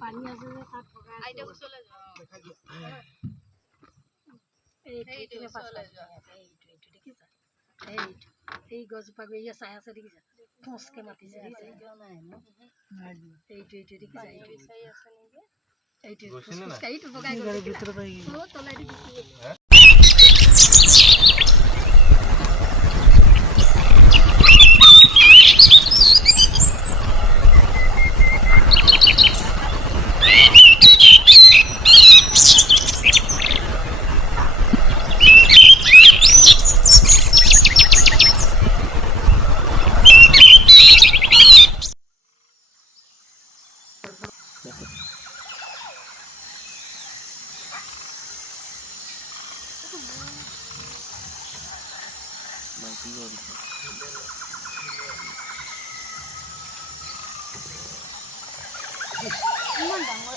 পানী আছে যে তাত পকাই আইডিয়া ওচৰলৈ যোৱা এইটো দেখিছা এই গছজোপা গৈ চাই আছে দেখিছা ফোঁচকে মাতিছে দেখিছা এইটো দেখিছা এইটো এইটো পকাই গ'ল ভিতৰত পাই গ'ল তলাই দি ইমান ডাঙৰ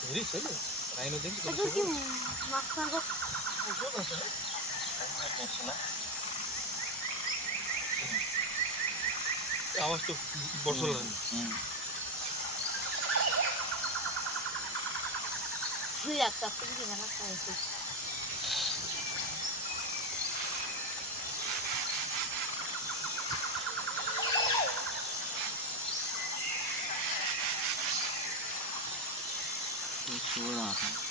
হেৰি চলে ৰাইনো দেখ কি মাছ মাছ ওজন আছে না আওয়াজ তো বড়সল না তুই একটা তুমি কি জানা খাইছিস Suara